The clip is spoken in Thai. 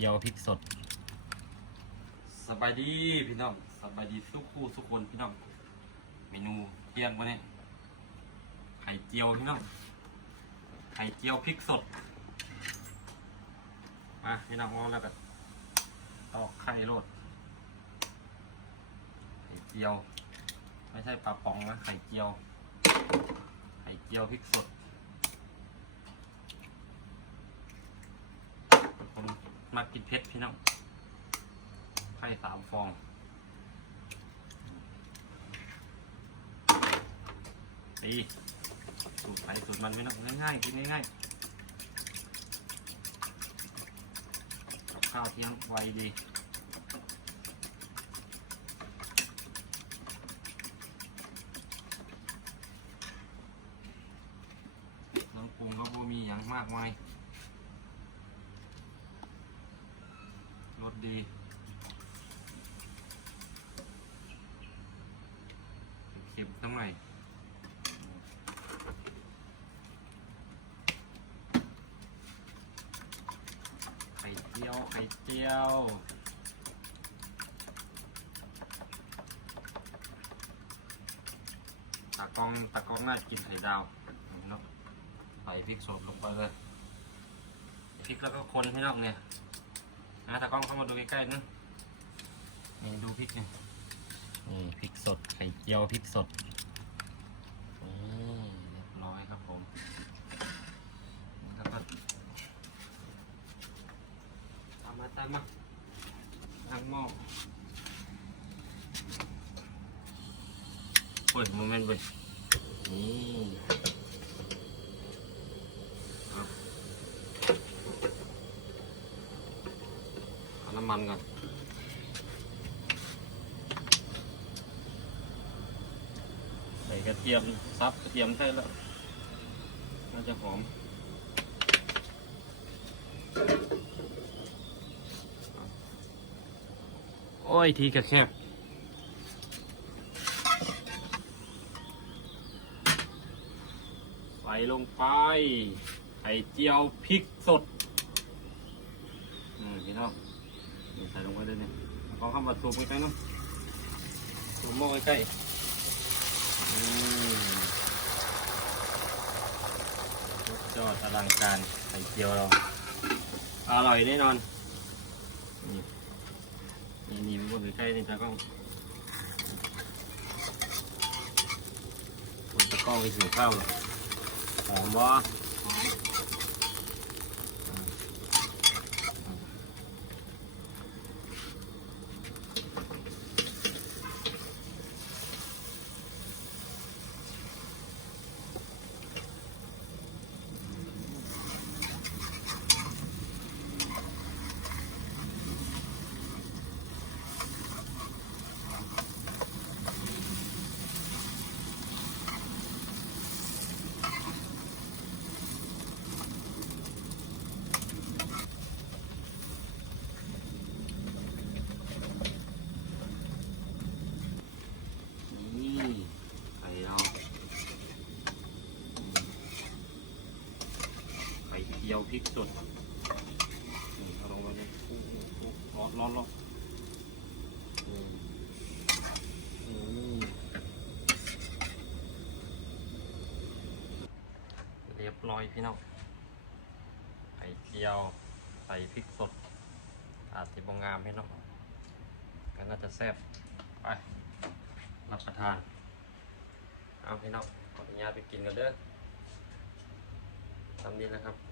เจียวพริกสด สบายดีพี่น้องสบายดีทุกคู่ทุกคนพี่น้อง เมนูเที่ยงวันนี้ไข่เจียวพี่น้องไข่เจียวพริกสดมาพี่น้องว่าแล้วก็ตอกไข่โรดไข่เจียว ไม่ใช่ปลาปองนะไข่เจียว ไข่เจียวพริกสด ผม มากินเผ็ดพี่น้องไข่สามฟองตีสูตรไผ่สูตรมันไม่ต้องง่ายๆกินง่ายๆกับข้าวเที่ยงไวดีน้ำปรุงก็บ่มีอย่างมากมายรส ดีเค็มๆสักหน่อยไข่เจียว ไข่เจียวตากล้องตากล้องน่ากินไข่ดาวเนาะใส่พริกสดลงไปเลยพริกแล้วก็คนให้นอกเนี่ย นะตากล้องเข้ามาดูใกล้ๆนะนี่ดูพริกเนี่ยนี่พริกสดไข่เจียวพริกสดนี่เรียบร้อยครับผมแล้วก็ตามมาตามมาตั้งหม้อเปิดโมเมนต์ไปนี่ครับเอา น้ำมันก่อน ใส่กระเทียมซับกระเทียมใช่แล้ว น่าจะหอมโอ้ย ทีกระแคบใส่ลงไปไข่เจียวพริกสด อืมพี่น้อง ใส่ลงไปเลยเนี่ยเอาเข้ามาสูบใกล้ๆเนาะสูบหม้อใกล้ๆอืมสุดยอดอลังการไข่เจียวเรา อร่อยแน่นอน นี่นี่นี่มันอยู่ใกล้นี่ตากล้องคนตะกล้องไปถือข้าวหรอหอมวะนี่ไข่เราอืมไข่เจียวพริกสดนี่เอาลงไปเลยร้อนร้อนร้อนอืมอืมเรียบร้อยพี่น้องไข่เจียว ใส่พริกสด อาจจะบงงามพี่น้องก็น่าจะแซ่บไป รับประทาน เอาพี่น้องขออนุญาตไปกินกันเด้อทำดีนะครับ